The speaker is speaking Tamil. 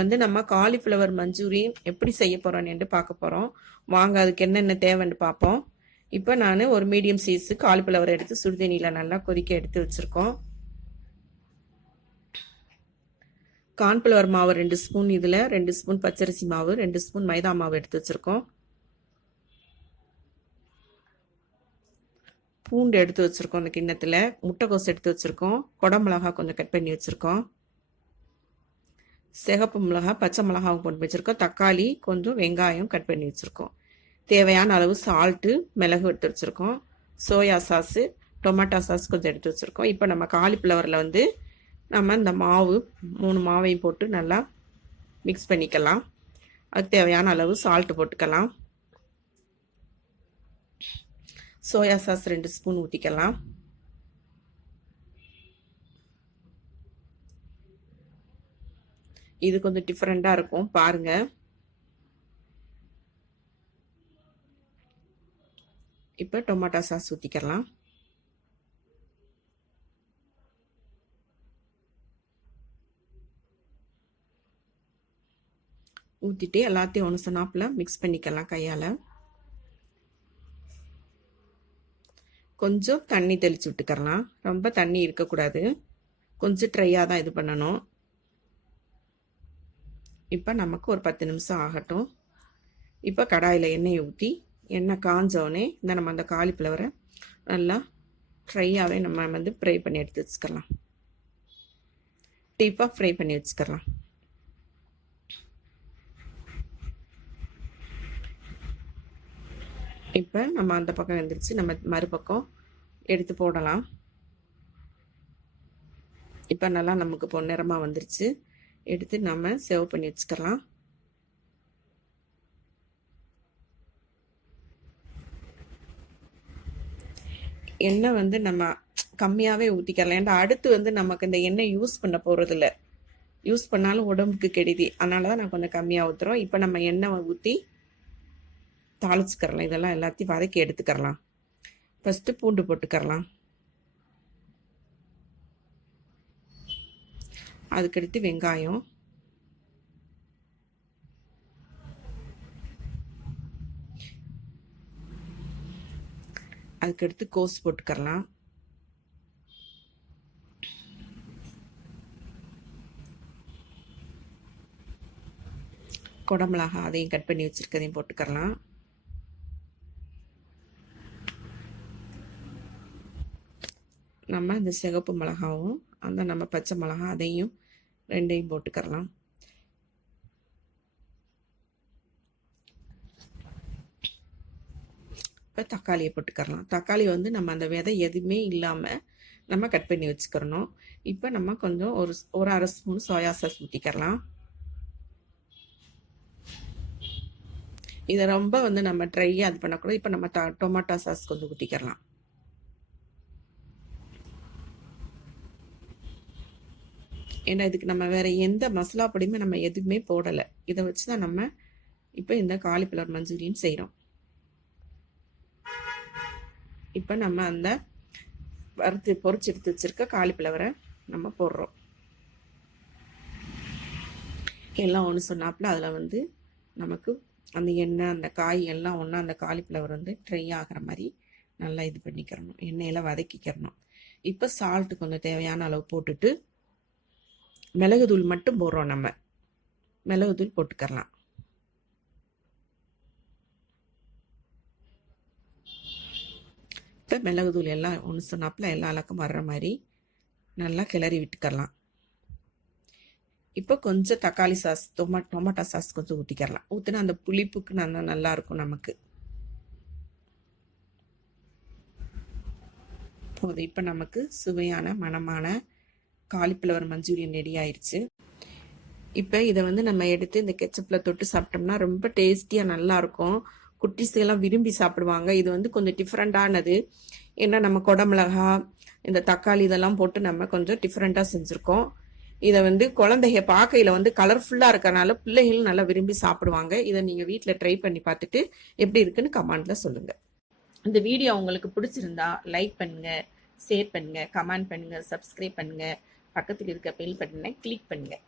வந்து நம்ம காலிஃப்ளவர் மஞ்சூரியன் எப்படி செய்ய போறோம்னு பார்க்க போறோம். வாங்க அதுக்கு என்னென்ன தேவைன்னு பார்ப்போம். இப்போ நான் ஒரு மீடியம் சைஸ் காலிஃப்ளவர் எடுத்து சுடுதண்ணியில் நல்லா கொதிக்க எடுத்து வச்சிருக்கோம். கார்ன்ஃப்ளவர் மாவு 2 ஸ்பூன், இதில் 2 ஸ்பூன் பச்சரிசி மாவு, 2 ஸ்பூன் மைதா மாவு எடுத்து வச்சிருக்கோம். பூண்டு எடுத்து வச்சிருக்கோம். அந்த கிண்ணத்தில் முட்டைக்கோஸ் எடுத்து வச்சிருக்கோம். குடமிளகா கொஞ்சம் கட் பண்ணி வச்சிருக்கோம். சிகப்பு மிளகாய், பச்சை மிளகாவும் போட்டு வச்சுருக்கோம். தக்காளி, கொஞ்சம் வெங்காயம் கட் பண்ணி வச்சுருக்கோம். தேவையான அளவு சால்ட்டு, மிளகு எடுத்து வச்சுருக்கோம். சோயா சாஸு, டொமேட்டோ சாஸ் கொஞ்சம் எடுத்து வச்சுருக்கோம். இப்போ நம்ம காலிஃப்ளவரில் வந்து நம்ம இந்த மாவு 3 மாவையும் போட்டு நல்லா மிக்ஸ் பண்ணிக்கலாம். அதுக்கு தேவையான அளவு சால்ட்டு போட்டுக்கலாம். சோயா சாஸ் 2 ஸ்பூன் ஊற்றிக்கலாம். இது கொஞ்சம் டிஃப்ரெண்டாக இருக்கும், பாருங்க. இப்போ டொமேட்டோ சாஸ் ஊற்றிக்கலாம். ஊற்றிட்டு எல்லாத்தையும் ஒன்று சொன்னாப்பில் மிக்ஸ் பண்ணிக்கலாம் கையால். கொஞ்சம் தண்ணி தெளித்து விட்டுக்கலாம். ரொம்ப தண்ணி இருக்கக்கூடாது, கொஞ்சம் ட்ரையாக தான் இது பண்ணணும். இப்போ நமக்கு ஒரு 10 நிமிஷம் ஆகட்டும். இப்போ கடாயில் எண்ணெயை ஊற்றி எண்ணெய் காஞ்சோடனே நம்ம அந்த காலிஃப்ளவரை நல்லா ஃப்ரையாகவே நம்ம வந்து ஃப்ரை பண்ணி எடுத்து வச்சுக்கலாம். டீப்பாக ஃப்ரை பண்ணி வச்சுக்கலாம். இப்போ நம்ம அந்த பக்கம் வந்துருச்சு, நம்ம மறுபக்கம் எடுத்து போடலாம். இப்போ நல்லா நமக்கு பொன்னிறமாக வந்துருச்சு. எடுத்து நம்ம சேவ் பண்ணி வச்சுக்கலாம். எண்ணெய் வந்து நம்ம கம்மியாகவே ஊற்றிக்கலாம். ஏன்னா அடுத்து வந்து நமக்கு இந்த எண்ணெய் யூஸ் பண்ண போகிறதில்ல. யூஸ் பண்ணாலும் உடம்புக்கு கெடுதி, அதனால தான் நான் கொஞ்சம் கம்மியாக ஊற்றுறோம். இப்போ நம்ம எண்ணெய் ஊற்றி தாளிச்சுக்கிறலாம். இதெல்லாம் எல்லாத்தையும் வதக்கி எடுத்துக்கிறலாம். ஃபஸ்ட்டு பூண்டு போட்டுக்கிறலாம். அதுக்கடுத்து வெங்காயம், அதுக்கடுத்து கோஸ் போட்டுக்கலாம். குடமிளகா அதையும் கட் பண்ணி வச்சுருக்கதையும் போட்டுக்கலாம். நம்ம இந்த சிகப்பு மிளகாவும் அந்த நம்ம பச்சை மிளகா அதையும் 2ஐயும் போட்டுக்கலாம். இப்போ தக்காளியை போட்டுக்கலாம். தக்காளி வந்து நம்ம அந்த விதை எதுவுமே இல்லாமல் நம்ம கட் பண்ணி வச்சுக்கிறணும். இப்போ நம்ம கொஞ்சம் ஒரு அரை ஸ்பூன் சோயா சாஸ் ஊற்றிக்கலாம். இதை ரொம்ப வந்து நம்ம ட்ரையாக அது பண்ணக்கூடாது. இப்போ நம்ம டொமேட்டோ சாஸ் கொஞ்சம் ஊற்றிக்கலாம். ஏன்னா இதுக்கு நம்ம வேறு எந்த மசாலா பொடியுமே நம்ம எதுவுமே போடலை. இதை வச்சு தான் நம்ம இப்போ இந்த காலிஃப்ளவர் மஞ்சூரியன் செய்கிறோம். இப்போ நம்ம அந்த வறுத்து பொரிச்சு எடுத்து வச்சுருக்க காலிஃப்ளவரை நம்ம போடுறோம். எல்லாம் ஒன்று சொன்னாப்புல அதில் வந்து நமக்கு அந்த எண்ணெய் அந்த காய் எல்லாம் ஒன்றா அந்த காலிஃப்ளவர் வந்து ட்ரை ஆகிற மாதிரி நல்லா இது பண்ணிக்கிறணும், எண்ணெயில் வதக்கிக்கிறணும். இப்போ சால்ட்டு கொஞ்சம் தேவையான அளவு போட்டுட்டு மிளகுத்தூள் மட்டும் போடுறோம். நம்ம மிளகுத்தூள் போட்டுக்கலாம். இப்போ மிளகுத்தூள் எல்லாம் ஒன்று சொன்னாப்பில் எல்லா அளவுக்கும் வர்ற மாதிரி நல்லா கிளறி விட்டுக்கலாம். இப்போ கொஞ்சம் தக்காளி சாஸ், டொமேட்டோ சாஸ் கொஞ்சம் ஊற்றிக்கலாம். ஊற்றினா அந்த புளிப்புக்கு நல்லா இருக்கும் நமக்கு. போதும். இப்போ நமக்கு சுவையான மணமான காலிஃப்ளவர் மஞ்சூரியன் ரெடி ஆயிடுச்சு. இப்போ இதை வந்து நம்ம எடுத்து இந்த கெச்சப்பில் தொட்டு சாப்பிட்டோம்னா ரொம்ப டேஸ்டியாக நல்லாயிருக்கும். குட்டீஸ்கெல்லாம் விரும்பி சாப்பிடுவாங்க. இது வந்து கொஞ்சம் டிஃப்ரெண்ட்டானது. ஏன்னா நம்ம குடமிளகா, இந்த தக்காளி இதெல்லாம் போட்டு நம்ம கொஞ்சம் டிஃப்ரெண்ட்டாக செஞ்சுருக்கோம். இதை வந்து குழந்தைங்க பார்க்கையில் வந்து கலர்ஃபுல்லாக இருக்கறனால பிள்ளைகளும் நல்லா விரும்பி சாப்பிடுவாங்க. இதை நீங்கள் வீட்டில் ட்ரை பண்ணி பார்த்துட்டு எப்படி இருக்குன்னு கமெண்ட்டில் சொல்லுங்கள். இந்த வீடியோ உங்களுக்கு பிடிச்சிருந்தா லைக் பண்ணுங்கள், ஷேர் பண்ணுங்கள், கமெண்ட் பண்ணுங்கள், சப்ஸ்கிரைப் பண்ணுங்கள், பக்கத்தில் இருக்க பெல் பட்டனை கிளிக் பண்ணுங்கள்.